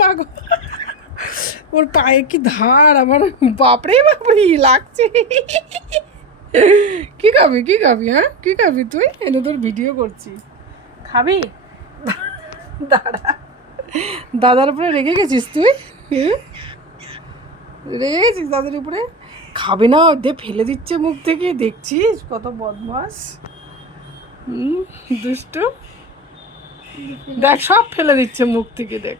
মাগো, ওর পায়ে কি ধার, আমার বাপরে বাপরে লাগছে। কি খাবি, কি খাবি, হ্যাঁ কি খাবি তুই? এনে তোর ভিডিও করছি, খাবি? দাঁড়া, দাদার উপরে রেগে গেছিস তুই? রেগে গেছিস দাদার উপরে? খাবে না, দে ফেলে দিচ্ছে মুখ থেকে, দেখছিস কত বদমাস। দুষ্টু, দেখ সব ফেলে দিচ্ছে মুখ থেকে, দেখ।